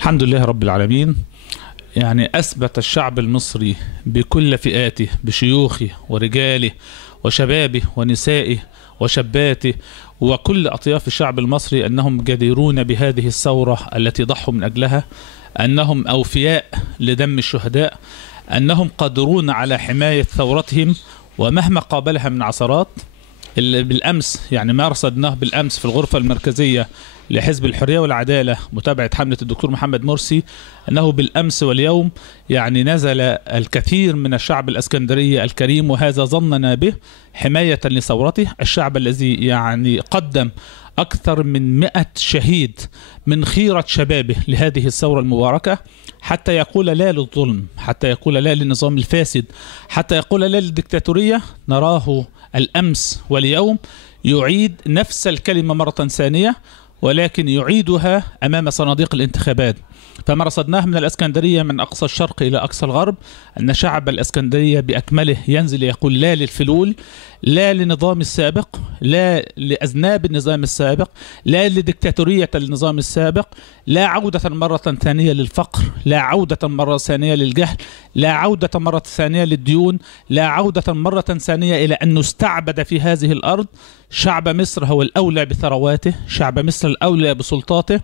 الحمد لله رب العالمين. يعني أثبت الشعب المصري بكل فئاته، بشيوخه ورجاله وشبابه ونسائه وشاباته وكل أطياف الشعب المصري أنهم جديرون بهذه الثورة التي ضحوا من أجلها، أنهم أوفياء لدم الشهداء، أنهم قادرون على حماية ثورتهم ومهما قابلها من عثرات. بالأمس يعني ما رصدناه بالأمس في الغرفة المركزية لحزب الحرية والعدالة متابعة حملة الدكتور محمد مرسي، أنه بالأمس واليوم يعني نزل الكثير من الشعب الإسكندرية الكريم، وهذا ظننا به حماية لثورته. الشعب الذي يعني قدم أكثر من 100 شهيد من خيرة شبابه لهذه الثورة المباركة، حتى يقول لا للظلم، حتى يقول لا للنظام الفاسد، حتى يقول لا للدكتاتورية. نراه الأمس واليوم يعيد نفس الكلمة مرة ثانية، ولكن يعيدها أمام صناديق الانتخابات. فما رصدناه من الإسكندرية من أقصى الشرق إلى أقصى الغرب أن شعب الإسكندرية بأكمله ينزل يقول لا للفلول، لا للنظام السابق، لا لأذناب النظام السابق، لا لدكتاتورية النظام السابق، لا عودة مرة ثانية للفقر، لا عودة مرة ثانية للجهل، لا عودة مرة ثانية للديون، لا عودة مرة ثانية إلى أن نستعبد في هذه الأرض. شعب مصر هو الأولى بثرواته، شعب مصر الأولى بسلطاته،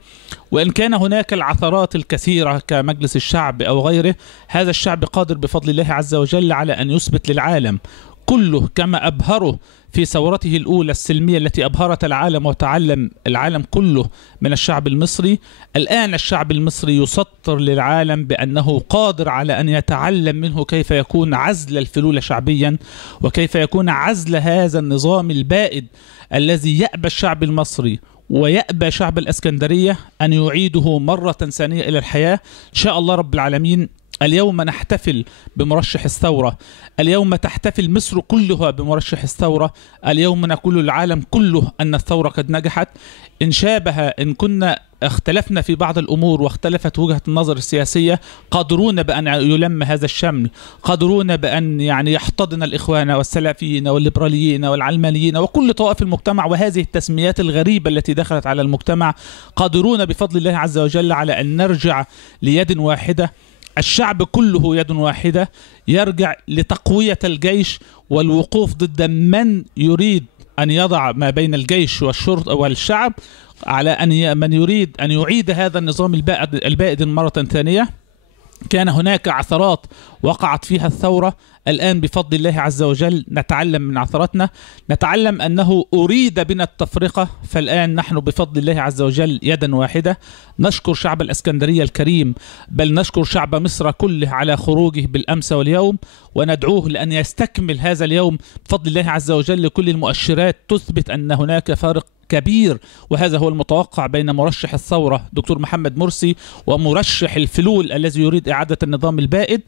وإن كان هناك العثرات الكثيرة كمجلس الشعب أو غيره، هذا الشعب قادر بفضل الله عز وجل على أن يثبت للعالم كله كما أبهره في ثورته الأولى السلمية التي أبهرت العالم وتعلم العالم كله من الشعب المصري. الآن الشعب المصري يسطر للعالم بأنه قادر على أن يتعلم منه كيف يكون عزل الفلول شعبيا، وكيف يكون عزل هذا النظام البائد الذي يأبى الشعب المصري ويأبى شعب الإسكندرية أن يعيده مرة ثانية إلى الحياة. إن شاء الله رب العالمين اليوم نحتفل بمرشح الثورة، اليوم تحتفل مصر كلها بمرشح الثورة، اليوم نقول العالم كله أن الثورة قد نجحت. إن شابه إن كنا اختلفنا في بعض الأمور واختلفت وجهة النظر السياسية، قادرون بأن يلم هذا الشمل، قادرون بأن يعني يحتضن الإخوان والسلفيين والليبراليين والعلمانيين وكل طوائف المجتمع، وهذه التسميات الغريبة التي دخلت على المجتمع، قادرون بفضل الله عز وجل على أن نرجع ليد واحدة. الشعب كله يد واحدة يرجع لتقوية الجيش والوقوف ضد من يريد أن يضع ما بين الجيش والشرطة والشعب، على أن من يريد أن يعيد هذا النظام البائد مرة ثانية. كان هناك عثرات وقعت فيها الثورة، الآن بفضل الله عز وجل نتعلم من عثراتنا، نتعلم أنه أريد بنا التفرقة، فالآن نحن بفضل الله عز وجل يدا واحدة. نشكر شعب الإسكندرية الكريم، بل نشكر شعب مصر كله على خروجه بالأمس واليوم، وندعوه لأن يستكمل هذا اليوم بفضل الله عز وجل. كل المؤشرات تثبت أن هناك فارق كبير، وهذا هو المتوقع بين مرشح الثورة دكتور محمد مرسي ومرشح الفلول الذي يريد إعادة النظام البائد.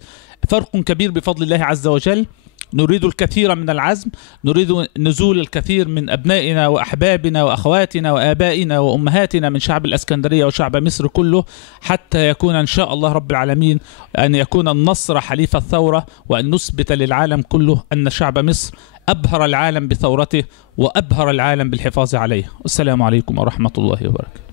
فرق كبير بفضل الله عز وجل. نريد الكثير من العزم، نريد نزول الكثير من أبنائنا وأحبابنا وأخواتنا وآبائنا وأمهاتنا من شعب الإسكندرية وشعب مصر كله، حتى يكون إن شاء الله رب العالمين أن يكون النصر حليف الثورة، وأن نثبت للعالم كله أن شعب مصر أبهر العالم بثورته وأبهر العالم بالحفاظ عليه. والسلام عليكم ورحمة الله وبركاته.